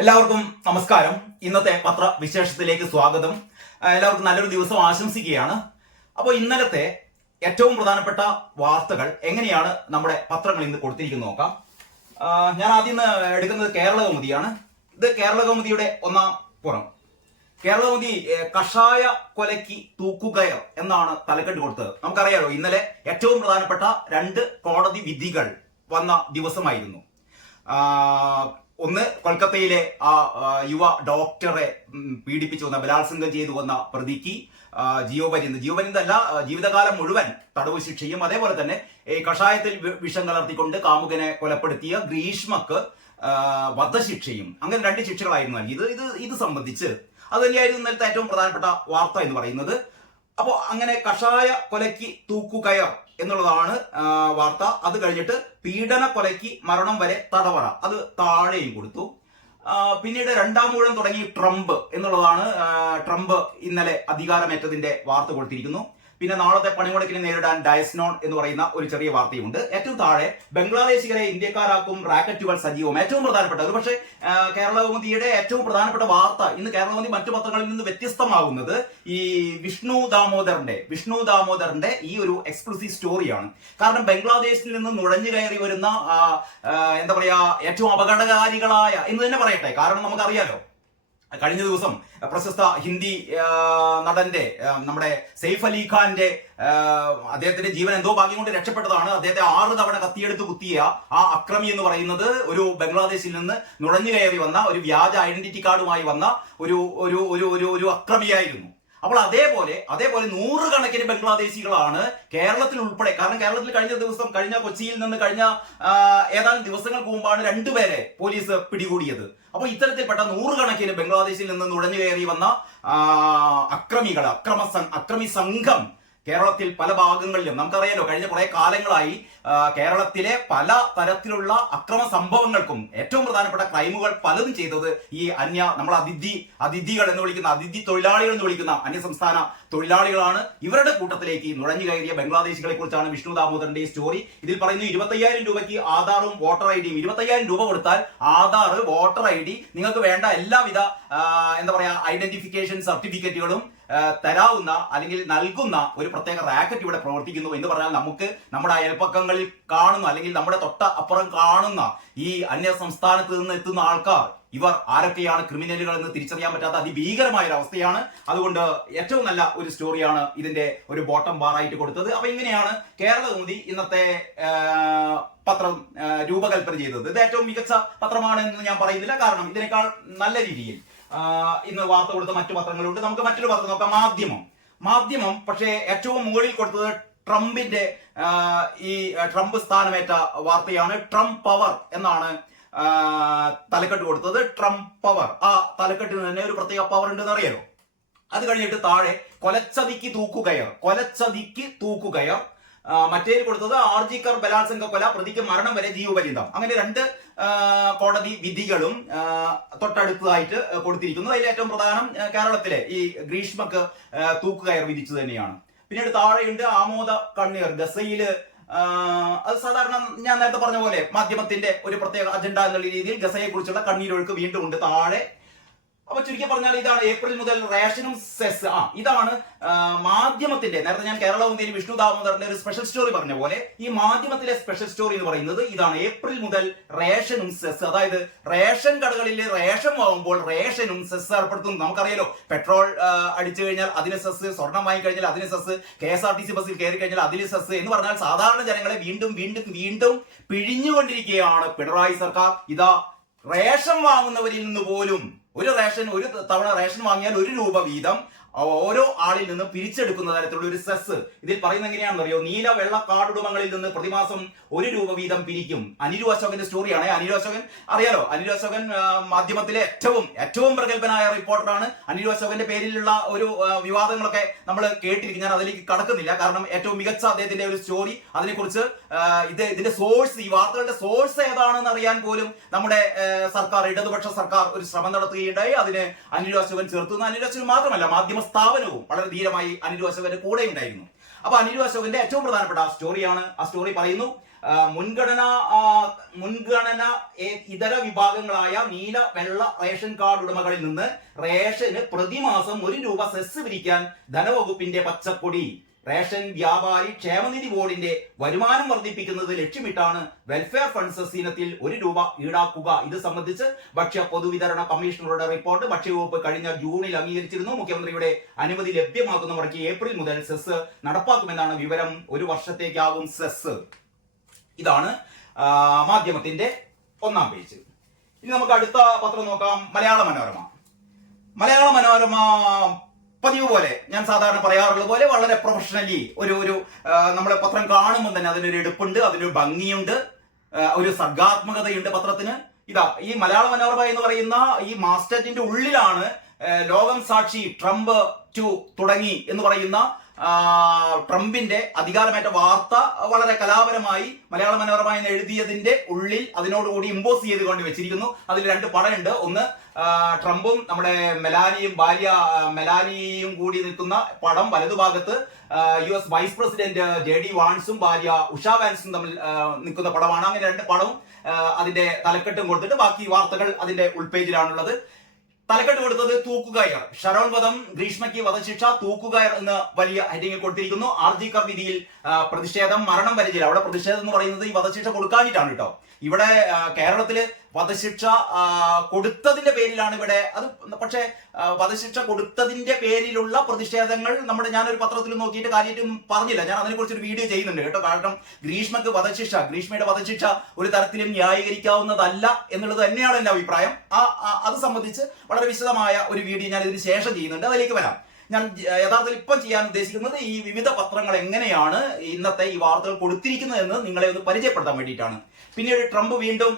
എല്ലാവർക്കും നമസ്കാരം. ഇന്നത്തെ പത്ര വിശേഷത്തിലേക്ക് സ്വാഗതം എല്ലാവർക്കും നല്ലൊരു ദിവസം ആശംസിക്കുകയാണ്. അപ്പോൾ ഇന്നലത്തെ ഏറ്റവും പ്രധാനപ്പെട്ട വാർത്തകൾ എങ്ങനെയാണ് നമ്മുടെ പത്രങ്ങൾ ഇന്ന് കൊടുത്തിരിക്കുന്നത് നോക്കാം. ഞാൻ ആദ്യം എടുക്കുന്നത് കേരള കൗമുദിയാണ്. ഇത് കേരള കൗമുദിയുടെ ഒന്നാം പുറം. കേരള കൗമുദി കഷായ കൊലയ്ക്ക് തൂക്കുകയർ എന്നാണ് തലക്കെട്ട് കൊടുത്തത്. നമുക്കറിയാലോ ഇന്നലെ ഏറ്റവും പ്രധാനപ്പെട്ട രണ്ട് കോടതി വിധികൾ വന്ന ദിവസമായിരുന്നു. ഒന്ന് കൊൽക്കത്തയിലെ ആ യുവ ഡോക്ടറെ പീഡിപ്പിച്ചു വന്ന ബലാത്സംഗം ചെയ്തു വന്ന പ്രതിക്ക് ജീവപര്യന്ത്. ജീവപര്യന്ത് അല്ല ജീവിതകാലം മുഴുവൻ തടവ് ശിക്ഷയും അതേപോലെ തന്നെ കഷായത്തിൽ വിഷം കലർത്തിക്കൊണ്ട് കാമുകനെ കൊലപ്പെടുത്തിയ ഗ്രീഷ്മക്ക് വധശിക്ഷയും. അങ്ങനെ രണ്ട് ശിക്ഷകളായിരുന്നു നൽകിയത്. ഇത് ഇത് സംബന്ധിച്ച് അത് തന്നെയായിരുന്നു ഇന്നലത്തെ ഏറ്റവും പ്രധാനപ്പെട്ട വാർത്ത എന്ന് പറയുന്നത്. അപ്പോൾ അങ്ങനെ കഷായ കൊലയ്ക്ക് തൂക്കുകയർ എന്നുള്ളതാണ് വാർത്ത. അത് കഴിഞ്ഞിട്ട് പീഡന കൊലയ്ക്ക് മരണം വരെ തടവറ. അത് താഴെയും കൊടുത്തു. പിന്നീട് രണ്ടാം മൂഴം തുടങ്ങി ട്രംപ് എന്നുള്ളതാണ് ട്രംപ് ഇന്നലെ അധികാരമേറ്റതിന്റെ വാർത്ത കൊടുത്തിരിക്കുന്നു. പിന്നെ നാളത്തെ പണിമുടക്കിനെ നേരിടാൻ ഡയസ്നോൺ എന്ന് പറയുന്ന ഒരു ചെറിയ വാർത്തയുണ്ട്. ഏറ്റവും താഴെ ബംഗ്ലാദേശികളെ ഇന്ത്യക്കാരാക്കും റാക്കറ്റുകൾ സജീവം. ഏറ്റവും പ്രധാനപ്പെട്ട ഒരു പക്ഷേ കേരള കൗമുദിയുടെ ഏറ്റവും പ്രധാനപ്പെട്ട വാർത്ത ഇന്ന് കേരളകൗമുദി മറ്റു പത്രങ്ങളിൽ നിന്ന് വ്യത്യസ്തമാകുന്നത് ഈ വിഷ്ണു ദാമോദറിന്റെ വിഷ്ണു ദാമോദറിന്റെ ഈ ഒരു എക്സ്ക്ലൂസീവ് സ്റ്റോറിയാണ്. കാരണം ബംഗ്ലാദേശിൽ നിന്ന് നുഴഞ്ഞു കയറി വരുന്ന എന്താ പറയാ ഏറ്റവും അപകടകാരികളായ എന്ന് തന്നെ പറയട്ടെ. കാരണം നമുക്കറിയാലോ കഴിഞ്ഞ ദിവസം പ്രശസ്ത ഹിന്ദി നടന്റെ നമ്മുടെ സെയ്ഫ് അലി ഖാന്റെ അദ്ദേഹത്തിന്റെ ജീവൻ എന്തോ ഭാഗ്യം കൊണ്ട് രക്ഷപ്പെട്ടതാണ്. അദ്ദേഹത്തെ ആറ് തവണ കത്തിയെടുത്ത് കുത്തിയ ആ അക്രമി എന്ന് പറയുന്നത് ഒരു ബംഗ്ലാദേശിൽ നിന്ന് നുഴഞ്ഞു കയറി വന്ന ഒരു വ്യാജ ഐഡന്റിറ്റി കാർഡുമായി വന്ന ഒരു ഒരു ഒരു ഒരു അക്രമിയായിരുന്നു. അപ്പോൾ അതേപോലെ അതേപോലെ നൂറുകണക്കിന് ബംഗ്ലാദേശികളാണ് കേരളത്തിൽ ഉൾപ്പെടെ. കാരണം കേരളത്തിൽ കഴിഞ്ഞ ദിവസം കഴിഞ്ഞ കൊച്ചിയിൽ നിന്ന് കഴിഞ്ഞ ഏതാനും ദിവസങ്ങൾക്ക് മുമ്പാണ് രണ്ടുപേരെ പോലീസ് പിടികൂടിയത്. അപ്പോൾ ഇത്തരത്തിൽപ്പെട്ട നൂറുകണക്കിന് ബംഗ്ലാദേശിൽ നിന്ന് നുഴഞ്ഞു കയറി വന്ന അക്രമികൾ അക്രമ അക്രമി സംഘം കേരളത്തിൽ പല ഭാഗങ്ങളിലും നമുക്കറിയാലോ കഴിഞ്ഞ കുറെ കാലങ്ങളായി കേരളത്തിലെ പല തരത്തിലുള്ള അക്രമ സംഭവങ്ങൾക്കും ഏറ്റവും പ്രധാനപ്പെട്ട ക്രൈമുകൾ പലതും ചെയ്തത് ഈ അന്യ നമ്മൾ അതിഥി അതിഥികൾ എന്ന് വിളിക്കുന്ന അതിഥി തൊഴിലാളികൾ എന്ന് വിളിക്കുന്ന അന്യ സംസ്ഥാന തൊഴിലാളികളാണ് ഇവരുടെ കൂട്ടത്തിലേക്ക് നുഴഞ്ഞു കയറിയ ബംഗ്ലാദേശികളെ കുറിച്ചാണ് വിഷ്ണു ദാമോദരന്റെ ഈ സ്റ്റോറി. ഇതിൽ പറയുന്നു ഇരുപത്തയ്യായിരം രൂപയ്ക്ക് ആധാറും വോട്ടർ ഐ ഡിയും ഇരുപത്തയ്യായിരം രൂപ കൊടുത്താൽ ആധാർ വോട്ടർ ഐ ഡി നിങ്ങൾക്ക് വേണ്ട എല്ലാവിധ എന്താ പറയാ ഐഡന്റിഫിക്കേഷൻ സർട്ടിഫിക്കറ്റുകളും തരാവുന്ന അല്ലെങ്കിൽ നൽകുന്ന ഒരു പ്രത്യേക റാക്കറ്റ് ഇവിടെ പ്രവർത്തിക്കുന്നു എന്ന് പറഞ്ഞാൽ നമുക്ക് നമ്മുടെ അയൽപ്പക്കങ്ങളിൽ കാണുന്ന അല്ലെങ്കിൽ നമ്മുടെ തൊട്ട അപ്പുറം കാണുന്ന ഈ അന്യ സംസ്ഥാനത്ത് നിന്ന് എത്തുന്ന ആൾക്കാർ ഇവർ ആരൊക്കെയാണ് ക്രിമിനലുകൾ എന്ന് തിരിച്ചറിയാൻ പറ്റാത്ത അതിഭീകരമായ ഒരു അവസ്ഥയാണ്. അതുകൊണ്ട് ഏറ്റവും നല്ല ഒരു സ്റ്റോറിയാണ് ഇതിന്റെ ഒരു ബോട്ടം ബാറായിട്ട് കൊടുത്തത്. അപ്പൊ ഇങ്ങനെയാണ് കേരള ഇന്നത്തെ പത്രം രൂപകൽപ്പന ചെയ്തത്. ഇത് ഏറ്റവും മികച്ച പത്രമാണ് എന്ന് ഞാൻ പറയുന്നില്ല. കാരണം ഇതിനേക്കാൾ നല്ല രീതിയിൽ ഇന്ന് വാർത്ത കൊടുത്ത മറ്റു പത്രങ്ങളുണ്ട്. നമുക്ക് മറ്റൊരു പത്രം നോക്കാം. മാധ്യമം. മാധ്യമം പക്ഷേ ഏറ്റവും മുകളിൽ കൊടുത്തത് ട്രംപിന്റെ ഈ ട്രംപ് സ്ഥാനമേറ്റ വാർത്തയാണ് ട്രംപ് പവർ എന്നാണ് തലക്കെട്ട് കൊടുത്തത്. Trump power. ആ തലക്കെട്ടിന് തന്നെ ഒരു പ്രത്യേക പവർ ഉണ്ടെന്ന് അറിയാലോ. അത് കഴിഞ്ഞിട്ട് താഴെ കൊലച്ചതിക്ക് തൂക്കുകയർ. കൊലച്ചതിക്ക് തൂക്കുകയർ. മറ്റേതിൽ കൊടുത്തത് ആർജിക്കർ ബലാത്സംഗ കൊല പ്രതിക്ക് മരണം വരെ ജീവപര്യന്തം. അങ്ങനെ രണ്ട് കോടതി വിധികളും തൊട്ടടുത്തതായിട്ട് കൊടുത്തിരിക്കുന്നു. അതിൽ ഏറ്റവും പ്രധാനം കേരളത്തിലെ ഈ ഗ്രീഷ്മക്ക് തൂക്കുകയർ വിധിച്ചു തന്നെയാണ്. പിന്നീട് താഴെയുണ്ട് ആമോദ കണ്ണീർ ഗസയിൽ അത് സാധാരണ ഞാൻ നേരത്തെ പറഞ്ഞ പോലെ മാധ്യമത്തിന്റെ ഒരു പ്രത്യേക അജണ്ട എന്നുള്ള രീതിയിൽ ഗസയെ കുറിച്ചുള്ള കണ്ണീരൊഴുക്ക് വീണ്ടും ഉണ്ട്. താഴെ അപ്പൊ ചുരുക്കി പറഞ്ഞാൽ ഇതാണ് ഏപ്രിൽ മുതൽ റേഷനും സെസ്. ആ ഇതാണ് മാധ്യമത്തിന്റെ നേരത്തെ ഞാൻ കേരള ഇന്ത്യയിൽ വിഷ്ണു ദാമോദറിന്റെ ഒരു സ്പെഷ്യൽ സ്റ്റോറി പറഞ്ഞ പോലെ ഈ മാധ്യമത്തിലെ സ്പെഷ്യൽ സ്റ്റോറി എന്ന് പറയുന്നത് ഇതാണ് ഏപ്രിൽ മുതൽ റേഷനും സെസ്. അതായത് റേഷൻ കടകളിൽ റേഷൻ വാങ്ങുമ്പോൾ റേഷനും സെസ് ഏർപ്പെടുത്തുന്നു. നമുക്കറിയാലോ പെട്രോൾ അടിച്ചു കഴിഞ്ഞാൽ അതിന് സെസ് സ്വർണം വാങ്ങിക്കഴിഞ്ഞാൽ അതിന് cess K S R T C ബസ്സിൽ കയറി കഴിഞ്ഞാൽ അതിന് സെസ് എന്ന് പറഞ്ഞാൽ സാധാരണ ജനങ്ങളെ വീണ്ടും വീണ്ടും വീണ്ടും പിഴിഞ്ഞുകൊണ്ടിരിക്കുകയാണ് പിണറായി സർക്കാർ. ഇതാ റേഷൻ വാങ്ങുന്നവരിൽ നിന്ന് പോലും ഒരു റേഷൻ ഒരു തവണ റേഷൻ വാങ്ങിയാൽ ഒരു രൂപ വീതം ഓരോ ആളിൽ നിന്ന് പിരിച്ചെടുക്കുന്ന തരത്തിലുള്ള ഒരു സെസ്. ഇതിൽ പറയുന്നത് എങ്ങനെയാണെന്ന് അറിയോ? നീല വെള്ള കാർഡുടമകളിൽ നിന്ന് പ്രതിമാസം ഒരു രൂപ വീതം പിരിക്കും. അനിരു അശോകന്റെ സ്റ്റോറിയാണ്. അനിരു അശോകൻ അറിയാലോ? അനിരു അശോകൻ മാധ്യമത്തിലെ ഏറ്റവും ഏറ്റവും പ്രഗത്ഭനായ റിപ്പോർട്ടറാണ്. അനിരു അശോകന്റെ പേരിലുള്ള ഒരു വിവാദങ്ങളൊക്കെ നമ്മൾ കേട്ടിരിക്കും. ഞാൻ അതിലേക്ക് കടക്കുന്നില്ല. കാരണം ഏറ്റവും മികച്ച അദ്ദേഹത്തിന്റെ ഒരു സ്റ്റോറി. അതിനെക്കുറിച്ച് ഇത് ഇതിന്റെ സോഴ്സ് ഈ വാർത്തകളുടെ സോഴ്സ് ഏതാണെന്ന് അറിയാൻ പോലും നമ്മുടെ സർക്കാർ ഇടതുപക്ഷ സർക്കാർ ഒരു ശ്രമം നടത്തുകയുണ്ടായി. അതിന് അനിരു അശോകൻ ചേർത്തുന്നു അനിരു അശോകൻ മാത്രമല്ല മാധ്യമ സ്ഥാപനവും വളരെ ധീരമായി അനിരു അശോകന്റെ കൂടെ ഉണ്ടായിരുന്നു. അപ്പൊ അനിരു അശോകന്റെ ഏറ്റവും പ്രധാനപ്പെട്ട ആ സ്റ്റോറിയാണ്. ആ സ്റ്റോറി പറയുന്നു മുൻഗണന മുൻഗണന ഇതര വിഭാഗങ്ങളായ നീല വെള്ള റേഷൻ കാർഡ് ഉടമകളിൽ നിന്ന് റേഷന് പ്രതിമാസം ഒരു രൂപ സെസ് പിരിക്കാൻ ധനവകുപ്പിന്റെ പച്ചക്കൊടി റേഷൻ വ്യാപാരി ക്ഷേമനിധി ബോർഡിന്റെ വരുമാനം വർദ്ധിപ്പിക്കുന്നത് ലക്ഷ്യമിട്ടാണ് വെൽഫെയർ ഫണ്ട് സെസ് ഇനത്തിൽ ഒരു രൂപ ഈടാക്കുക. ഇത് സംബന്ധിച്ച് ഭക്ഷ്യ പൊതുവിതരണ കമ്മീഷണറുടെ റിപ്പോർട്ട് ഭക്ഷ്യവകുപ്പ് കഴിഞ്ഞ ജൂണിൽ അംഗീകരിച്ചിരുന്നു. മുഖ്യമന്ത്രിയുടെ അനുമതി ലഭ്യമാക്കുന്നവർക്ക് ഏപ്രിൽ മുതൽ സെസ് നടപ്പാക്കുമെന്നാണ് വിവരം. ഒരു വർഷത്തേക്കാകും സെസ്. ഇതാണ് മാധ്യമത്തിന്റെ ഒന്നാം പേജ്. ഇനി നമുക്ക് അടുത്ത പത്രം നോക്കാം. മലയാള മനോരമ. മലയാള മനോരമ പതിവ് പോലെ ഞാൻ സാധാരണ പറയാറുള്ളത് പോലെ വളരെ പ്രൊഫഷണലി ഒരു ഒരു നമ്മുടെ പത്രം കാണുമ്പോൾ തന്നെ അതിനൊരു എടുപ്പുണ്ട് അതിനൊരു ഭംഗിയുണ്ട് ഒരു സർഗാത്മകതയുണ്ട് പത്രത്തിന്. ഇതാ ഈ മലയാള മനോരമ എന്ന് പറയുന്ന ഈ മാസ്റ്ററ്റിന്റെ ഉള്ളിലാണ് ലോകം സാക്ഷി ട്രംപ് ടു തുടങ്ങി എന്ന് പറയുന്ന ട്രംപിന്റെ അധികാരമേറ്റ വാർത്ത വളരെ കലാപരമായി മലയാള മനോരമ എന്ന് എഴുതിയതിന്റെ ഉള്ളിൽ അതിനോടുകൂടി ഇമ്പോസ് ചെയ്ത് കൊണ്ട് വെച്ചിരിക്കുന്നു. അതിൽ രണ്ട് പടമുണ്ട് ഒന്ന് ട്രംപും നമ്മുടെ മെലാനിയും ഭാര്യ മെലാനിയും കൂടി നിൽക്കുന്ന പടം വലതുഭാഗത്ത് U S vice president J D വാൻസും ഭാര്യ ഉഷ വാൻസും തമ്മിൽ നിൽക്കുന്ന പടമാണ്. അങ്ങനെ രണ്ട് പടവും അതിന്റെ തലക്കെട്ടും കൊടുത്തിട്ട് ബാക്കി വാർത്തകൾ അതിന്റെ ഉൾപേജിലാണുള്ളത്. തലക്കെട്ട് കൊടുത്തത് തൂക്കുകയർ ഷരോൺ വധം ഗ്രീഷ്മയ്ക്ക് വധശിക്ഷ തൂക്കുകയർ എന്ന് വലിയ ഹെഡിങ്ങിൽ കൊടുത്തിരിക്കുന്നു. ആർ ജി കർ വിധിയിൽ പ്രതിഷേധം മരണം വരികയില്ല അവിടെ പ്രതിഷേധം എന്ന് പറയുന്നത് ഈ വധശിക്ഷ കൊടുക്കാനിട്ടാണ് കേട്ടോ. ഇവിടെ കേരളത്തിൽ വധശിക്ഷ കൊടുത്തതിന്റെ പേരിലാണ് ഇവിടെ അത് പക്ഷേ വധശിക്ഷ കൊടുത്തതിന്റെ പേരിലുള്ള പ്രതിഷേധങ്ങൾ നമ്മുടെ ഞാനൊരു പത്രത്തിൽ നോക്കിയിട്ട് കാര്യമായിട്ടും പറഞ്ഞില്ല. ഞാൻ അതിനെക്കുറിച്ച് ഒരു വീഡിയോ ചെയ്യുന്നുണ്ട് കേട്ടോ. കാരണം ഗ്രീഷ്മക്ക് വധശിക്ഷ ഗ്രീഷ്മയുടെ വധശിക്ഷ ഒരു തരത്തിലും ന്യായീകരിക്കാവുന്നതല്ല എന്നുള്ളത് തന്നെയാണ് എന്റെ അഭിപ്രായം. ആ- അത് സംബന്ധിച്ച് വളരെ വിശദമായ ഒരു വീഡിയോ ഞാൻ ഇതിന് ശേഷം ചെയ്യുന്നുണ്ട്. അതിലേക്ക് വരാം. ഞാൻ യഥാർത്ഥത്തിൽ ഇപ്പം ചെയ്യാൻ ഉദ്ദേശിക്കുന്നത് ഈ വിവിധ പത്രങ്ങൾ എങ്ങനെയാണ് ഇന്നത്തെ ഈ വാർത്തകൾ കൊടുത്തിരിക്കുന്നത് എന്ന് നിങ്ങളെ ഒന്ന് പരിചയപ്പെടുത്താൻ വേണ്ടിയിട്ടാണ്. പിന്നീട് ട്രംപ് വീണ്ടും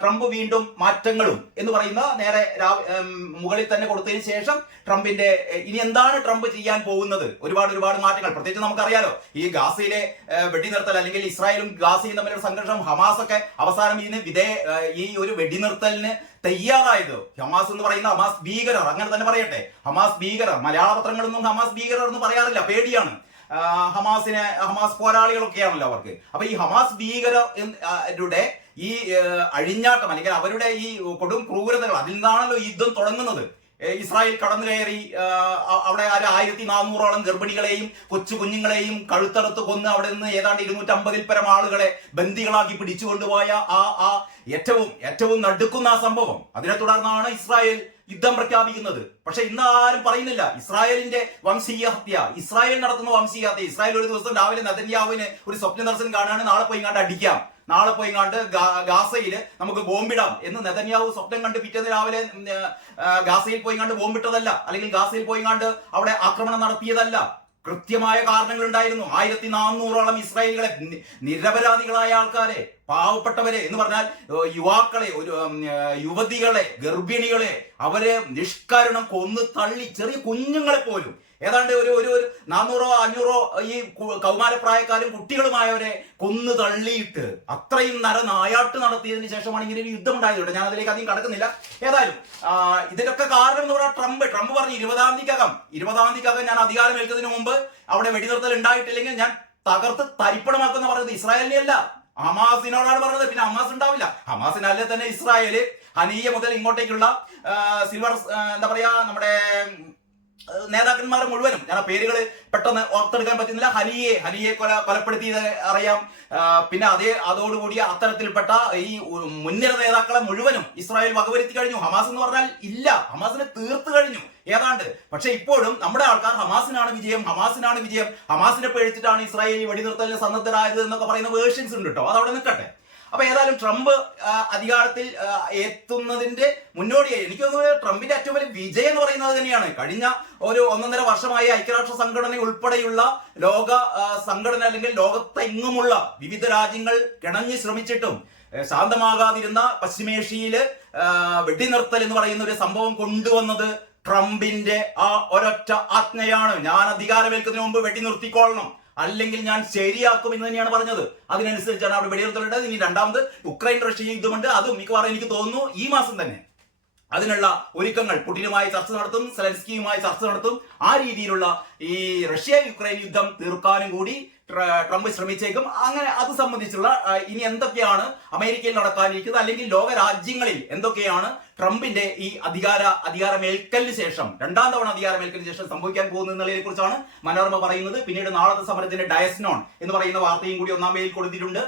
ട്രംപ് വീണ്ടും മാറ്റങ്ങളും എന്ന് പറയുന്ന നേരെ മുകളിൽ തന്നെ കൊടുത്തതിന് ശേഷം ട്രംപിന്റെ ഇനി എന്താണ് ട്രംപ് ചെയ്യാൻ പോകുന്നത്? ഒരുപാട് ഒരുപാട് മാറ്റങ്ങൾ. പ്രത്യേകിച്ച് നമുക്കറിയാലോ ഈ ഗാസയിലെ വെടിനിർത്തൽ അല്ലെങ്കിൽ ഇസ്രായേലും ഗാസയും തമ്മിലുള്ള സംഘർഷം ഹമാസ് ഒക്കെ അവസാനം ഇതിന് വിധേ ഈ ഒരു വെടിനിർത്തലിന് തയ്യാറായത്. ഹമാസ് എന്ന് പറയുന്ന ഹമാസ് ഭീകരർ അങ്ങനെ തന്നെ പറയട്ടെ. ഹമാസ് ഭീകരർ മലയാള പത്രങ്ങളൊന്നും ഹമാസ് ഭീകരർ എന്ന് പറയാറില്ല പേടിയാണ്. ഹമാസിനെ ഹമാസ് പോരാളികളൊക്കെയാണല്ലോ അവർക്ക്. അപ്പൊ ഈ ഹമാസ് ഭീകരരുടെ ഈ അഴിഞ്ഞാട്ടം അല്ലെങ്കിൽ അവരുടെ ഈ കൊടും ക്രൂരതകൾ അതിൽ നിന്നാണല്ലോ യുദ്ധം തുടങ്ങുന്നത്. ഇസ്രായേൽ കടന്നു കയറി അവിടെ ഒരു ആയിരത്തി നാനൂറോളം ഗർഭിണികളെയും കൊച്ചു കുഞ്ഞുങ്ങളെയും കഴുത്തറുത്ത് കൊന്ന് അവിടെ നിന്ന് ഏതാണ്ട് ഇരുന്നൂറ്റമ്പതിൽ പരം ആളുകളെ ബന്ദികളാക്കി പിടിച്ചുകൊണ്ടുപോയ ആ ആ ഏറ്റവും ഏറ്റവും നടുക്കുന്ന ആ സംഭവം. അതിനെ തുടർന്നാണ് ഇസ്രായേൽ യുദ്ധം പ്രഖ്യാപിക്കുന്നത്. പക്ഷെ ഇന്ന് ആരും പറയുന്നില്ല. ഇസ്രായേലിന്റെ വംശീയ ഹത്യ. ഇസ്രായേൽ നടത്തുന്ന വംശീയ ഹത്യ. ഇസ്രായേൽ ഒരു ദിവസം രാവിലെ നദന്യാവിന് ഒരു സ്വപ്ന ദർശനം കാണാണ്. നാളെ പോയി കണ്ട് അടിക്കാം. നാളെ പോയി കണ്ട് ഗാസയിൽ നമുക്ക് ബോംബിടാം എന്ന് നെതന്യാവു സ്വപ്നം കണ്ട് പിറ്റേന്ന് രാവിലെ ഗാസയിൽ പോയി കണ്ട് ബോംബിട്ടതല്ല. അല്ലെങ്കിൽ ഗാസയിൽ പോയി കണ്ട് അവിടെ ആക്രമണം നടത്തിയതല്ല. കൃത്യമായ കാരണങ്ങൾ ഉണ്ടായിരുന്നു ആയിരത്തി നാനൂറോളം ഇസ്രായേലികളെ നിരപരാധികളായ ആൾക്കാരെ പാവപ്പെട്ടവരെ എന്ന് പറഞ്ഞാൽ യുവാക്കളെ ഒരു യുവതികളെ ഗർഭിണികളെ അവരെ നിഷ്കരണം കൊന്നു തള്ളി ചെറിയ കുഞ്ഞുങ്ങളെ പോലും ഏതാണ്ട് ഒരു ഒരു ഒരു നാനൂറോ അഞ്ഞൂറോ ഈ കൗമാരപ്രായക്കാരും കുട്ടികളുമായവരെ കൊന്നു തള്ളിയിട്ട് അത്രയും നര നായാട്ട് നടത്തിയതിന് ശേഷമാണ് ഇങ്ങനെ ഒരു യുദ്ധം ഉണ്ടായതുകൊണ്ട് ഞാൻ അതിലേക്ക് അധികം കടക്കുന്നില്ല. ഏതായാലും ഇതിനൊക്കെ കാരണം എന്ന് പറഞ്ഞാൽ ട്രംപ് ട്രംപ് പറഞ്ഞു ഇരുപതാം തീയതിക്കകം ഇരുപതാം തീയതിക്കകം ഞാൻ അധികാരം ഏൽക്കുന്നതിന് മുമ്പ് അവിടെ വെടിനിർത്തൽ ഉണ്ടായിട്ടില്ലെങ്കിൽ ഞാൻ തകർത്ത് തരിപ്പണമാക്കുന്ന പറഞ്ഞത് ഇസ്രായേലിനെ അല്ല ഹമാസിനോടാണ് പറഞ്ഞത്. പിന്നെ ഹമാസ് ഉണ്ടാവില്ല. ഹമാസിനല്ലേ തന്നെ ഇസ്രായേൽ. ഹനീയ മുതൽ ഇങ്ങോട്ടേക്കുള്ള സിൽവർ എന്താ പറയാ നമ്മുടെ നേതാക്കന്മാർ മുഴുവനും. ഞാൻ ആ പേരുകൾ പെട്ടെന്ന് ഓർത്തെടുക്കാൻ പറ്റുന്നില്ല. ഹനിയെ ഹനിയെ കൊല കൊലപ്പെടുത്തിയത് അറിയാം. പിന്നെ അതേ അതോടുകൂടി അത്തരത്തിൽപ്പെട്ട ഈ മുൻനിര നേതാക്കളെ മുഴുവനും ഇസ്രായേൽ വകവരുത്തി കഴിഞ്ഞു. ഹമാസ് എന്ന് പറഞ്ഞാൽ ഇല്ല. ഹമാസിനെ തീർത്തു കഴിഞ്ഞു. ഏതാണ്ട്. പക്ഷെ ഇപ്പോഴും നമ്മുടെ ആൾക്കാർ ഹമാസിനാണ് വിജയം ഹമാസിനാണ് വിജയം. ഹമാസിനെ പേടിച്ചിട്ടാണ് ഇസ്രായേലി വെടിനിർത്തലിന് സന്നദ്ധരായത് എന്നൊക്കെ പറയുന്ന വേർഷൻസ് ഉണ്ട് കേട്ടോ അതവിടെ നിൽക്കട്ടെ അപ്പൊ ഏതായാലും ട്രംപ് അധികാരത്തിൽ എത്തുന്നതിന്റെ മുന്നോടിയായി എനിക്ക് തോന്നുന്നത് ട്രംപിന്റെ ഏറ്റവും വലിയ വിജയം എന്ന് പറയുന്നത് തന്നെയാണ്. കഴിഞ്ഞ ഒരു ഒന്നൊന്നര വർഷമായി ഐക്യരാഷ്ട്ര സംഘടന ഉൾപ്പെടെയുള്ള ലോക സംഘടന അല്ലെങ്കിൽ ലോകത്തെങ്ങുമുള്ള വിവിധ രാജ്യങ്ങൾ കിണഞ്ഞ് ശ്രമിച്ചിട്ടും ശാന്തമാകാതിരുന്ന പശ്ചിമേഷ്യയിൽ വെടിനിർത്തൽ എന്ന് പറയുന്ന ഒരു സംഭവം കൊണ്ടുവന്നത് ട്രംപിന്റെ ആ ഒരൊറ്റ ആജ്ഞയാണ്. ഞാൻ അധികാരമേൽക്കുന്നതിന് മുമ്പ് വെടിനിർത്തിക്കൊള്ളണം. അല്ലെങ്കിൽ ഞാൻ ശരിയാക്കും എന്ന് തന്നെയാണ് പറഞ്ഞത്. അതിനനുസരിച്ചാണ് അവിടെ വെടിനിർത്തലുണ്ടായത്. ഇനി രണ്ടാമത് ഉക്രൈൻ റഷ്യ യുദ്ധമുണ്ട് അതും മിക്കവാറും എനിക്ക് തോന്നുന്നു ഈ മാസം തന്നെ. അതിനുള്ള ഒരുക്കങ്ങൾ പുടിനുമായി ചർച്ച നടത്തും സെലൻസ്കിയുമായി ചർച്ച നടത്തും. ആ രീതിയിലുള്ള ഈ റഷ്യ യുക്രൈൻ യുദ്ധം തീർക്കാനും കൂടി ട്രംപ് ശ്രമിച്ചേക്കും. അങ്ങനെ അത് സംബന്ധിച്ചുള്ള ഇനി എന്തൊക്കെയാണ് അമേരിക്കയിൽ നടക്കാനിരിക്കുന്നത് അല്ലെങ്കിൽ ലോക രാജ്യങ്ങളിൽ എന്തൊക്കെയാണ് ട്രംപിന്റെ ഈ അധികാര അധികാരമേൽക്കലിന് ശേഷം രണ്ടാം തവണ അധികാരമേൽക്കലിന് ശേഷം സംഭവിക്കാൻ പോകുന്നത് എന്നുള്ളതിനെ കുറിച്ചാണ് മനോരമ പറയുന്നത്. പിന്നീട് നാളത്തെ സമരത്തിന്റെ ഡയസ്നോൺ എന്ന് പറയുന്ന വാർത്തയും കൂടി ഒന്നാം പേജിൽ കൊടുത്തിട്ടുണ്ട്.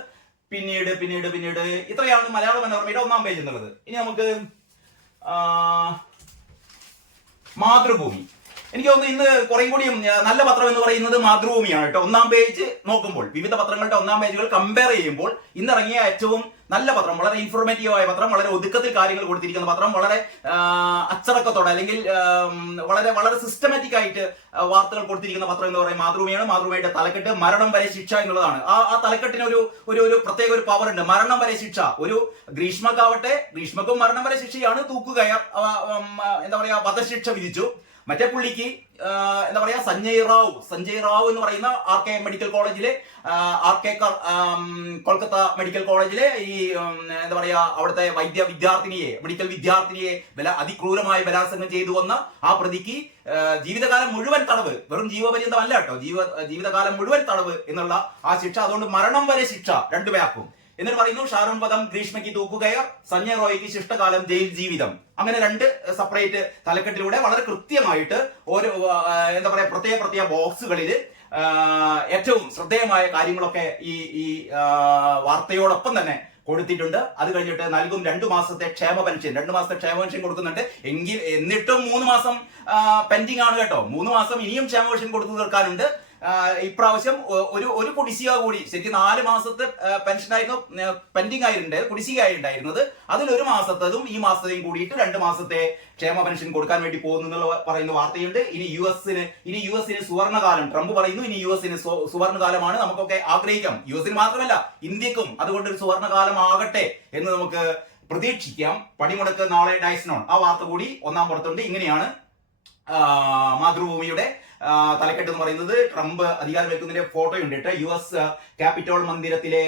പിന്നീട് പിന്നീട് പിന്നീട് ഇത്രയാണ് മലയാള മനോരമയുടെ ഒന്നാം പേജ് എന്നുള്ളത്. ഇനി നമുക്ക് മാതൃഭൂമി. എനിക്ക് തോന്നുന്നു ഇന്ന് കുറെ കൂടിയും നല്ല പത്രം എന്ന് പറയുന്നത് മാതൃഭൂമിയാണ് കേട്ടോ. ഒന്നാം പേജ് നോക്കുമ്പോൾ വിവിധ പത്രങ്ങളുടെ ഒന്നാം പേജുകൾ കമ്പയർ ചെയ്യുമ്പോൾ ഇന്നിറങ്ങിയ ഏറ്റവും നല്ല പത്രം വളരെ ഇൻഫോർമേറ്റീവ് ആയ പത്രം വളരെ ഒതുക്കത്തിൽ കാര്യങ്ങൾ കൊടുത്തിരിക്കുന്ന പത്രം വളരെ അച്ചടക്കത്തോടെ അല്ലെങ്കിൽ വളരെ വളരെ സിസ്റ്റമാറ്റിക് ആയിട്ട് വാർത്തകൾ കൊടുത്തിരിക്കുന്ന പത്രം എന്ന് പറയുന്നത് മാതൃഭൂമിയാണ്. മാതൃഭൂമിയുടെ തലക്കെട്ട് മരണം വരെ ശിക്ഷ എന്നുള്ളതാണ്. ആ ആ തലക്കെട്ടിന് ഒരു ഒരു ഒരു പ്രത്യേക ഒരു പവർ ഉണ്ട്. മരണം വരെ ശിക്ഷ. ഒരു ഗ്രീഷ്മക്കാവട്ടെ ഗ്രീഷ്മക്കും മരണം വരെ ശിക്ഷയാണ്. തൂക്കുകയർ എന്താ പറയാ വധശിക്ഷ വിധിച്ചു. മറ്റേ പുള്ളിക്ക് എന്താ പറയാ സഞ്ജയ് റാവു. സഞ്ജയ് റാവു എന്ന് പറയുന്ന ആർ കെ മെഡിക്കൽ കോളേജിലെ ആർ കെ കൊൽക്കത്ത മെഡിക്കൽ കോളേജിലെ ഈ എന്താ പറയാ അവിടുത്തെ വൈദ്യ വിദ്യാർത്ഥിനിയെ മെഡിക്കൽ വിദ്യാർത്ഥിനിയെ ബല അതിക്രൂരമായി ബലാത്സംഗം ചെയ്തു വന്ന ആ പ്രതിക്ക് ജീവിതകാലം മുഴുവൻ തടവ്. വെറും ജീവപര്യന്തം അല്ല കേട്ടോ. ജീവ ജീവിതകാലം മുഴുവൻ തടവ് എന്നുള്ള ആ ശിക്ഷ. അതുകൊണ്ട് മരണം വരെ ശിക്ഷ രണ്ടുപേർക്കും എന്നിട്ട് പറയുന്നു ഷാരോൺ പദം ഗ്രീഷ്മയ്ക്ക് തൂക്കുകയർ സഞ്ജയ് റോയ്ക്ക് ശിഷ്ടകാലം ജയിൽ ജീവിതം. അങ്ങനെ രണ്ട് സെപ്പറേറ്റ് തലക്കെട്ടിലൂടെ വളരെ കൃത്യമായിട്ട് ഓരോ എന്താ പറയാ പ്രത്യേക പ്രത്യേക ബോക്സുകളിൽ ഏറ്റവും ശ്രദ്ധേയമായ കാര്യങ്ങളൊക്കെ ഈ ഈ വാർത്തയോടൊപ്പം തന്നെ കൊടുത്തിട്ടുണ്ട്. അത് കഴിഞ്ഞിട്ട് നൽകും രണ്ടു മാസത്തെ ക്ഷേമ പെൻഷൻ. രണ്ടു മാസത്തെ ക്ഷേമ പെൻഷൻ കൊടുക്കുന്നുണ്ട്. എങ്കിൽ എന്നിട്ടും മൂന്ന് മാസം പെൻഡിങ് ആണ് കേട്ടോ. മൂന്ന് മാസം ഇനിയും ക്ഷേമ പെൻഷൻ കൊടുത്തു തീർക്കാനുണ്ട്. ഇപ്രാവശ്യം ഒരു ഒരു കുടിശ്ശിക കൂടി ശരിക്കും നാല് മാസത്തെ പെൻഷൻ ആയിരുന്നു പെൻഡിങ് ആയിട്ടുണ്ടായത് കുടിശ്ശിക ആയിട്ടുണ്ടായിരുന്നത് അതിൽ ഒരു മാസത്തതും ഈ മാസത്തെയും കൂടിയിട്ട് രണ്ട് മാസത്തെ ക്ഷേമ പെൻഷൻ കൊടുക്കാൻ വേണ്ടി പോകുന്നു എന്നുള്ള പറയുന്ന വാർത്തയുണ്ട്. ഇനി യു എസിന് ഇനി യു എസിന് സുവർണകാലം ട്രംപ് പറയുന്നു ഇനി യു എസിന് സുവർണകാലമാണ് നമുക്കൊക്കെ ആഗ്രഹിക്കാം. യു എസിന് മാത്രമല്ല ഇന്ത്യക്കും അതുകൊണ്ട് ഒരു സുവർണകാലം ആകട്ടെ എന്ന് നമുക്ക് പ്രതീക്ഷിക്കാം. പണിമുടക്ക് നാളെ ഡൈസ്നോൺ. ആ വാർത്ത കൂടി ഒന്നാം പുറത്തുണ്ട്. ഇങ്ങനെയാണ് മാതൃഭൂമിയുടെ തലക്കെട്ട് എന്ന് പറയുന്നത് ട്രംപ് അധികാരം വെക്കുന്നതിന്റെ ഫോട്ടോ ഉണ്ടിട്ട് യു എസ് ക്യാപിറ്റോൾ മന്ദിരത്തിലെ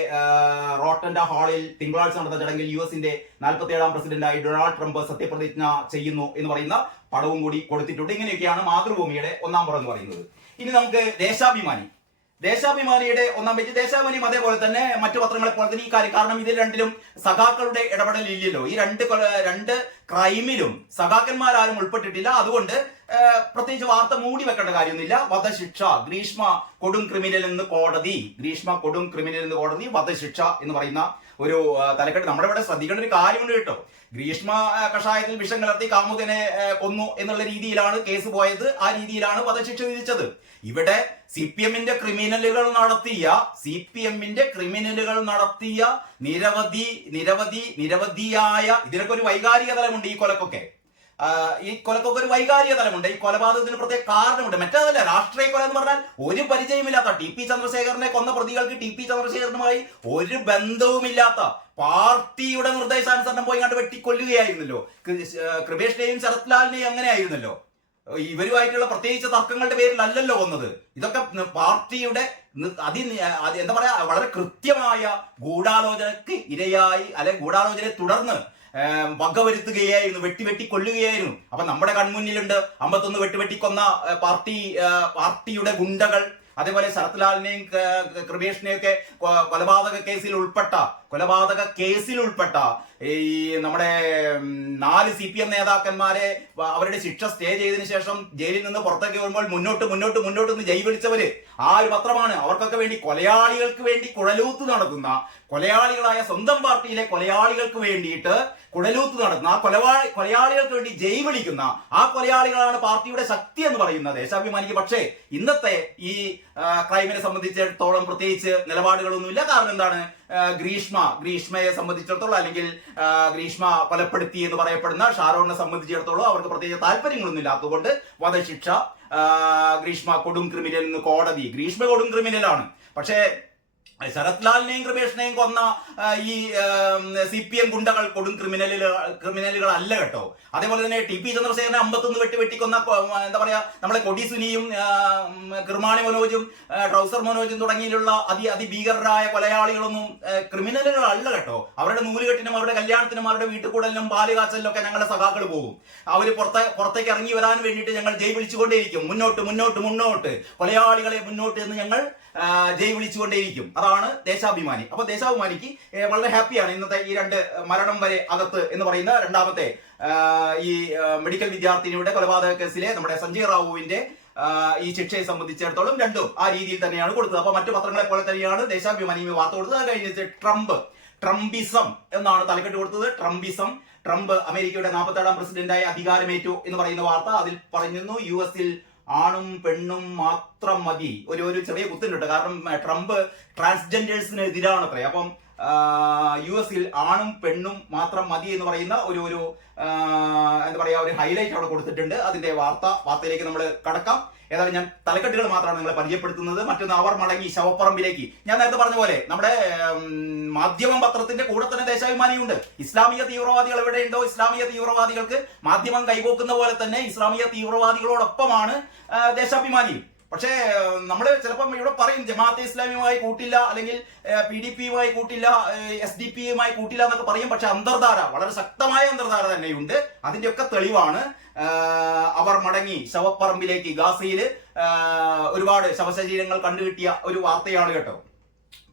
റോട്ടൻഡ ഹാളിൽ തിങ്കളാഴ്ച നടന്ന ചടങ്ങിൽ യു എസിന്റെ നാൽപ്പത്തി ഏഴാം പ്രസിഡന്റായി ഡൊണാൾഡ് ട്രംപ് സത്യപ്രതിജ്ഞ ചെയ്യുന്നു എന്ന് പറയുന്ന പടവും കൂടി കൊടുത്തിട്ടുണ്ട്. ഇങ്ങനെയൊക്കെയാണ് മാതൃഭൂമിയുടെ ഒന്നാം പുറം എന്ന് പറയുന്നത്. ഇനി നമുക്ക് ദേശാഭിമാനി. ദേശാഭിമാനിയുടെ ഒന്നാം പേജ് ദേശാഭിമാനിയും അതേപോലെ തന്നെ മറ്റു പത്രങ്ങളെ പോലെ തന്നെ ഈ കാര്യം. കാരണം ഇതിൽ രണ്ടിലും സഖാക്കളുടെ ഇടപെടൽ ഇല്ലല്ലോ. ഈ രണ്ട് രണ്ട് ക്രൈമിലും സഖാക്കന്മാരാരും ഉൾപ്പെട്ടിട്ടില്ല. അതുകൊണ്ട് പ്രത്യേകിച്ച് വാർത്ത മൂടി വെക്കേണ്ട കാര്യമൊന്നുമില്ല. വധശിക്ഷ ഗ്രീഷ്മ കൊടും ക്രിമിനൽ എന്ന് കോടതി ഗ്രീഷ്മ കൊടും ക്രിമിനൽ എന്ന് കോടതി വധശിക്ഷ എന്ന് പറയുന്ന ഒരു തലക്കെട്ട്. നമ്മുടെ ഇവിടെ ശ്രദ്ധിക്കേണ്ട ഒരു കാര്യമുണ്ട് കേട്ടോ. ഗ്രീഷ്മ കഷായത്തിൽ വിഷം കലർത്തി കാമുകനെ കൊന്നു എന്നുള്ള രീതിയിലാണ് കേസ് പോയത്. ആ രീതിയിലാണ് വധശിക്ഷ വിധിച്ചത്. ഇവിടെ സി പി എമ്മിന്റെ ക്രിമിനലുകൾ നടത്തിയ സി പി എമ്മിന്റെ ക്രിമിനലുകൾ നടത്തിയ നിരവധി നിരവധി നിരവധിയായ ഇതിനൊക്കെ ഒരു വൈകാരിക തലമുണ്ട് ഈ കൊലക്കൊക്കെ. ഈ കൊലക്കൊക്കെ ഒരു വൈകാരിക തലമുണ്ട്. ഈ കൊലപാതകത്തിന് പ്രത്യേക കാരണമുണ്ട്. മറ്റേതല്ല രാഷ്ട്രീയ കൊല എന്ന് പറഞ്ഞാൽ ഒരു പരിചയമില്ലാത്ത ടി പി ചന്ദ്രശേഖരനെ കൊന്ന പ്രതികൾക്ക് ടി പി ചന്ദ്രശേഖരനുമായി ഒരു ബന്ധവുമില്ലാത്ത പാർട്ടിയുടെ നിർദ്ദേശാനുസരണം പോയി കണ്ട് വെട്ടിക്കൊല്ലുകയായിരുന്നല്ലോ. കൃപേഷിനെയും ശരത്ലാലിനെയും അങ്ങനെ ആയിരുന്നല്ലോ ഇവരുമായിട്ടുള്ള പ്രത്യേകിച്ച് തർക്കങ്ങളുടെ പേരിലല്ലല്ലോ കൊന്നത്. ഇതൊക്കെ പാർട്ടിയുടെ അതി എന്താ പറയാ വളരെ കൃത്യമായ ഗൂഢാലോചനക്ക് ഇരയായി അല്ലെ ഗൂഢാലോചനയെ തുടർന്ന് വകവരുത്തുകയായിരുന്നു വെട്ടി വെട്ടി കൊല്ലുകയായിരുന്നു. അപ്പൊ നമ്മുടെ കൺമുന്നിലുണ്ട് അമ്പത്തൊന്ന് വെട്ടി വെട്ടി കൊന്ന പാർട്ടി പാർട്ടിയുടെ ഗുണ്ടകൾ. അതേപോലെ ശരത്ലാലിനെയും കൃപേഷിനെയും ഒക്കെ കൊലപാതക കേസിൽ ഉൾപ്പെട്ട കൊലപാതക കേസിൽ ഉൾപ്പെട്ട ഈ നമ്മുടെ നാല് സി പി എം നേതാക്കന്മാരെ അവരുടെ ശിക്ഷ സ്റ്റേ ചെയ്തതിനു ശേഷം ജയിലിൽ നിന്ന് പുറത്തേക്ക് വരുമ്പോൾ മുന്നോട്ട് മുന്നോട്ട് മുന്നോട്ട് നിന്ന് ജയ് വിളിച്ചവര് ആ ഒരു പത്രമാണ്. അവർക്കൊക്കെ വേണ്ടി കൊലയാളികൾക്ക് വേണ്ടി കുഴലൂത്ത് നടത്തുന്ന കൊലയാളികളായ സ്വന്തം പാർട്ടിയിലെ കൊലയാളികൾക്ക് വേണ്ടിയിട്ട് കുഴലൂത്ത് നടത്തുന്ന ആ കൊലവാളി കൊലയാളികൾക്ക് വേണ്ടി ജയ് വിളിക്കുന്ന ആ കൊലയാളികളാണ് പാർട്ടിയുടെ ശക്തി എന്ന് പറയുന്നത്. ദേശാഭിമാനിക്ക് പക്ഷേ ഇന്നത്തെ ഈ ക്രൈമിനെ സംബന്ധിച്ചിടത്തോളം പ്രത്യേകിച്ച് നിലപാടുകളൊന്നുമില്ല. കാരണം എന്താണ്? ഗ്രീഷ്മ ഗ്രീഷ്മയെ സംബന്ധിച്ചിടത്തോളം അല്ലെങ്കിൽ ഗ്രീഷ്മ കൊലപ്പെടുത്തി എന്ന് പറയപ്പെടുന്ന ഷാരോണിനെ സംബന്ധിച്ചിടത്തോളം അവർക്ക് പ്രത്യേക താല്പര്യങ്ങളൊന്നും ഇല്ലാത്തതുകൊണ്ട് വധശിക്ഷ ഗ്രീഷ്മ കൊടും ക്രിമിനൽ കോടതി. ഗ്രീഷ്മ കൊടും ക്രിമിനലാണ്. പക്ഷേ ശരത് ലാലിനെയും കൃപേഷിനെയും കൊന്ന ഈ സി പി എം ഗുണ്ടകൾ കൊടും ക്രിമിനലുകൾ ക്രിമിനലുകൾ അല്ല കേട്ടോ. അതേപോലെ തന്നെ ടി പി ചന്ദ്രശേഖരനെ അമ്പത്തൊന്ന് വെട്ടി വെട്ടിക്കൊന്ന എന്താ പറയാ നമ്മളെ കൊടി സുനിയും ആ, ഉം, കിർമാണി മനോജും ട്രൗസർ മനോജും തുടങ്ങിയുള്ള അതി അതിഭീകരരായ കൊലയാളികളൊന്നും ക്രിമിനലുകൾ അല്ല കേട്ടോ. അവരുടെ നൂലുകെട്ടിനും അവരുടെ കല്യാണത്തിനും അവരുടെ വീട്ടുകൂടലിനും പാൽ കാച്ചലിനും ഒക്കെ ഞങ്ങളുടെ സഖാക്കൾ പോകും. അവർ പുറത്തെ പുറത്തേക്ക് ഇറങ്ങി വരാൻ വേണ്ടിയിട്ട് ഞങ്ങൾ ജയ് വിളിച്ചുകൊണ്ടേയിരിക്കും. മുന്നോട്ട് മുന്നോട്ട് മുന്നോട്ട്. കൊലയാളികളെ മുന്നോട്ട് എന്ന് ഞങ്ങൾ ജയ് വിളിച്ചുകൊണ്ടേയിരിക്കും. അതാണ് ദേശാഭിമാനി. അപ്പൊ ദേശാഭിമാനിക്ക് വളരെ ഹാപ്പിയാണ് ഇന്നത്തെ ഈ രണ്ട് മരണം വരെ അകത്ത് എന്ന് പറയുന്ന രണ്ടാമത്തെ ഈ മെഡിക്കൽ വിദ്യാർത്ഥിനിയുടെ കൊലപാതക കേസിലെ നമ്മുടെ സഞ്ജയ് റാവുവിന്റെ ഈ ശിക്ഷയെ സംബന്ധിച്ചിടത്തോളം രണ്ടും ആ രീതിയിൽ തന്നെയാണ് കൊടുത്തത്. അപ്പൊ മറ്റു പത്രങ്ങളെ പോലെ തന്നെയാണ് ദേശാഭിമാനി വാർത്ത കൊടുത്തത്. അത് കഴിഞ്ഞിട്ട് ട്രംപ് ട്രംപിസം എന്നാണ് തലക്കെട്ട് കൊടുത്തത്. ട്രംപിസം ട്രംപ് അമേരിക്കയുടെ നാൽപ്പത്തേഴാം പ്രസിഡന്റായി അധികാരമേറ്റു എന്ന് പറയുന്ന വാർത്ത അതിൽ പറയുന്നു യു എസിൽ ആണും പെണ്ണും മാത്രം മതി. ഒരു ഒരു ചെറിയ കുത്തുണ്ട് കാരണം ട്രംപ് ട്രാൻസ്ജെൻഡേഴ്സിന് എതിരാണത്രേ അപ്പം യു എസിൽ ആണും പെണ്ണും മാത്രം മതി എന്ന് പറയുന്ന ഒരു ഒരു എന്താ പറയാ ഒരു ഹൈലൈറ്റ് അവിടെ കൊടുത്തിട്ടുണ്ട്. അതിന്റെ വാർത്ത വാർത്തയിലേക്ക് നമ്മൾ കടക്കാം. ഏതായാലും ഞാൻ തലക്കെട്ടുകൾ മാത്രമാണ് നിങ്ങളെ പരിചയപ്പെടുത്തുന്നത്. മറ്റൊന്ന് അവർ മടങ്ങി ശവപ്പറമ്പിലേക്ക്. ഞാൻ നേരത്തെ പറഞ്ഞ പോലെ നമ്മുടെ മാധ്യമം പത്രത്തിന്റെ കൂടെ തന്നെ ദേശാഭിമാനിയുണ്ട്. ഇസ്ലാമിക തീവ്രവാദികൾ എവിടെയുണ്ടോ? ഇസ്ലാമിക തീവ്രവാദികൾക്ക് മാധ്യമം കൈപോക്കുന്ന പോലെ തന്നെ ഇസ്ലാമിക തീവ്രവാദികളോടൊപ്പമാണ് ദേശാഭിമാനിയും പക്ഷേ നമ്മൾ ചിലപ്പം ഇവിടെ പറയും ജമാഅത്തെ ഇസ്ലാമിയുമായി കൂട്ടില്ല അല്ലെങ്കിൽ പി ഡി പിയുമായി കൂട്ടില്ല എസ് ഡി പിയുമായി കൂട്ടില്ല എന്നൊക്കെ പറയും. പക്ഷെ അന്തർധാര വളരെ ശക്തമായ അന്തർധാര തന്നെയുണ്ട്. അതിന്റെയൊക്കെ തെളിവാണ്. അവർ മടങ്ങി ശവപ്പറമ്പിലേക്ക് ഗാസയിൽ ഒരുപാട് ശവശരീരങ്ങൾ കണ്ടുകിട്ടിയ ഒരു വാർത്തയാണ് കേട്ടോ.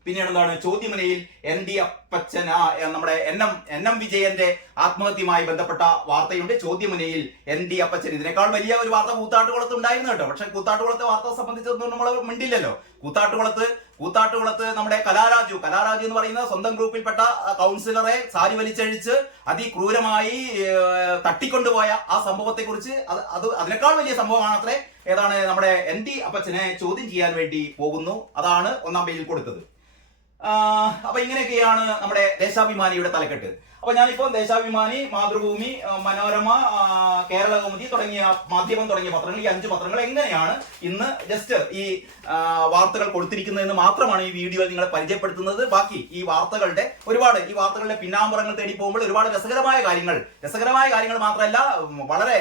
പിന്നീട് എന്താണ്? ചോദ്യമനയിൽ എൻ ഡി അപ്പച്ചൻ നമ്മുടെ എൻ എം എൻ എം വിജയന്റെ ആത്മഹത്യയുമായി ബന്ധപ്പെട്ട വാർത്തയുണ്ട്. ചോദ്യമനയിൽ എൻ ഡി അപ്പച്ചൻ. ഇതിനേക്കാൾ വലിയ ഒരു വാർത്ത കൂത്താട്ടുകുളത്ത് ഉണ്ടായിരുന്നു കേട്ടോ. പക്ഷെ കൂത്താട്ടുകുളത്തെ വാർത്ത സംബന്ധിച്ചൊന്നും നമ്മൾ മിണ്ടില്ലല്ലോ കൂത്താട്ടുകുളത്ത് കൂത്താട്ടുകുളത്ത് നമ്മുടെ കലാരാജു. കലാരാജു എന്ന് പറയുന്ന സ്വന്തം ഗ്രൂപ്പിൽപ്പെട്ട കൗൺസിലറെ സാരി വലിച്ചഴിച്ച് അതിക്രൂരമായി തട്ടിക്കൊണ്ടുപോയ ആ സംഭവത്തെക്കുറിച്ച് അത് അത് അതിനേക്കാൾ വലിയ സംഭവമാണ് അത്രേ ഏതാണ്? നമ്മുടെ എൻ ഡി അപ്പച്ചനെ ചോദ്യം ചെയ്യാൻ വേണ്ടി പോകുന്നു. അതാണ് ഒന്നാം പേജിൽ കൊടുത്തത്. അപ്പൊ ഇങ്ങനെയൊക്കെയാണ് നമ്മുടെ ദേശാഭിമാനിയുടെ തലക്കെട്ട്. അപ്പൊ ഞാനിപ്പോ ദേശാഭിമാനി മാതൃഭൂമി മനോരമ കേരളകൗമുദി തുടങ്ങിയ മാധ്യമം തുടങ്ങിയ പത്രങ്ങൾ ഈ അഞ്ച് പത്രങ്ങൾ എങ്ങനെയാണ് ഇന്ന് ജസ്റ്റ് ഈ വാർത്തകൾ കൊടുത്തിരിക്കുന്നതെന്ന് മാത്രമാണ് ഈ വീഡിയോയിൽ നിങ്ങളെ പരിചയപ്പെടുത്തുന്നത്. ബാക്കി ഈ വാർത്തകളുടെ ഒരുപാട് ഈ വാർത്തകളുടെ പിന്നാമ്പുറങ്ങൾ തേടി പോകുമ്പോൾ ഒരുപാട് രസകരമായ കാര്യങ്ങൾ രസകരമായ കാര്യങ്ങൾ മാത്രമല്ല വളരെ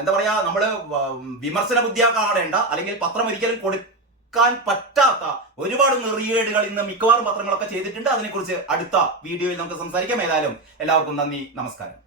എന്താ പറയാ നമ്മൾ വിമർശന ബുദ്ധിയാ കാണേണ്ട അല്ലെങ്കിൽ പത്രം ഒരിക്കലും കൊടു ക്കാൻ പറ്റാത്ത ഒരുപാട് നെറിയേടുകൾ ഇന്ന് മിക്കവാറും പത്രങ്ങളൊക്കെ ചെയ്തിട്ടുണ്ട്. അതിനെക്കുറിച്ച് അടുത്ത വീഡിയോയിൽ നമുക്ക് സംസാരിക്കാം. ഏതായാലും എല്ലാവർക്കും നന്ദി നമസ്കാരം.